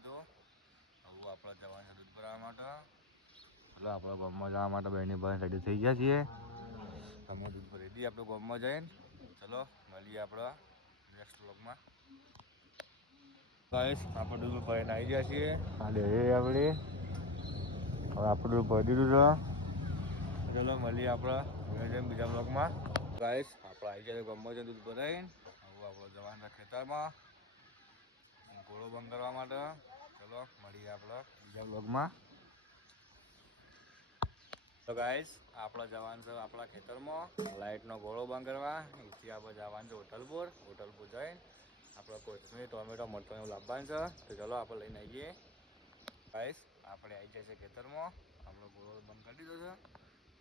લીધું. હવે આપણે જવાનું છે દૂધ ભરાવવા માટે. ચલો આપણે ગામમાં જવા માટે બહેની ભાઈ રેડી થઈ ગયા છીએ. અમે દૂધ ભરી દઈએ આપણે ગામમાં જઈને. ચલો મળીએ આપણા નેક્સ્ટ વ્લોગમાં. ગાઈસ આપણે દૂધ ભરીને આવી ગયા છીએ. આ ડેરી આપણી હવે આપણે દૂધ ભરી દીધું છે. ચલો મળીએ આપણા બીજા વ્લોગમાં. ગાઈસ આપણે આવી ગયા ગામમાં જઈને દૂધ ભરાઈને. હવે આપણે જવાના ખેતરમાં ઘોડો બંધ કરવા માટે. ચલો મળીએ આપણા બીજા વ્લોગમાં. તો ગાઈસ આપણે જવાનું છે આપણા ખેતરમાં લાઇટનો ઘોડો બંધ કરવા. અહીંથી આપણે જવાનું છે હોટલપુર. હોટલપુર જઈને આપણે કોથમીર ટોમેટો મરચાં એવું લાવવાનું છે. તો ચલો આપણે લઈને આવીએ. ગાઈસ આપણે આવી જાય છે ખેતરમાં. આપણો ઘોડો બંધ કરી દીધો છે.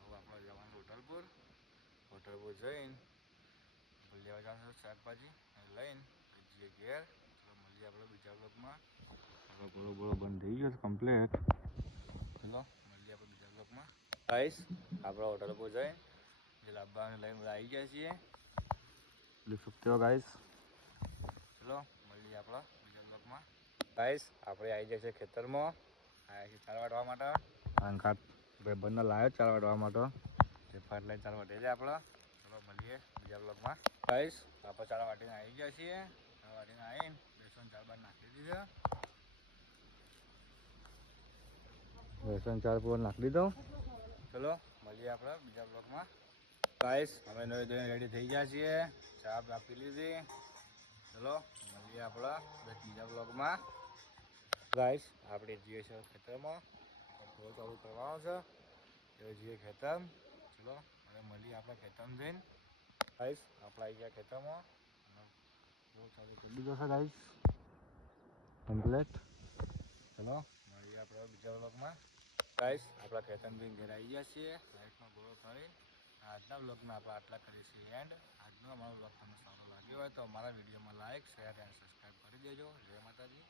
હવે આપણે જવાનું હોટલપુર. હોટલપુર જઈને લેવા જવાનું છે શાકભાજી લઈને જઈએ ઘેર. ચલો મળીએ આપણે બીજા બ્લોગમાં. આપણો ઘોડો બંધ થઈ ગયો છે કમ્પ્લીટ. ચલો મળીએ આપણે બીજા બ્લોગમાં. ગાઈસ આપણે હોટલપુર જઈને જે લાવવાને લઈને બધા આવી ગયા છીએ. દેખ सकते हो गाइस. ચલો મળીએ આપણા બીજા બ્લોગમાં. ગાઈસ આપણે આવી જાય છે ખેતરમાં. આવ્યા છીએ ચાર વાટવા માટે. અંખાત ભાઈ બંને લાવ્યો ચાર વાટવા માટે. તે ફાટ લઈને ચાર વાટે છે આપણે. ચલો મળીએ બીજા બ્લોગમાં. ગાઈસ આપણે ચાર વાટીને આવી ગયા છીએ. ચાર વાટીને આવીને બેસન ચાર બાર નાખી દીધા. બેસન ચાર પૂર નાખી દીધો. ચલો મળીએ આપણે બીજા બ્લોગમાં. ગાઈસ અમે નવી ધોઈને રેડી થઈ ગયા છીએ. ચા પી લીધી. ચલો મળીએ આપણા બીજા બ્લોગમાં. ગાઈસ આપણે જઈએ છીએ ખેતરમાં. ઘોડો ચાલુ કરવાનો છે. એ જઈએ ખેતર. ચલો હવે મળીએ આપણે ખેતરમાં જઈને. ગાઈસ આપણે આવી ગયા ખેતરમાં. ઘોડો ચાલુ કરી દીધો છે ગાઈસ કમ્પ્લેટ. ચલો મળીએ આપણે બીજા બ્લોગમાં. ગાઈસ આપણા ખેતરમાં ઘેર આવી ગયા છીએ. લાઇટનો ઘોડો કરી આજના બ્લોગમાં આપણે આટલા કરીએ છીએ એન્ડ. આજનો અમારો બ્લોગ તમને સારો લાગ્યો હોય તો અમારા વિડીયોમાં લાઇક શેર અને સબસ્ક્રાઈબ કરી દેજો. જય માતાજી.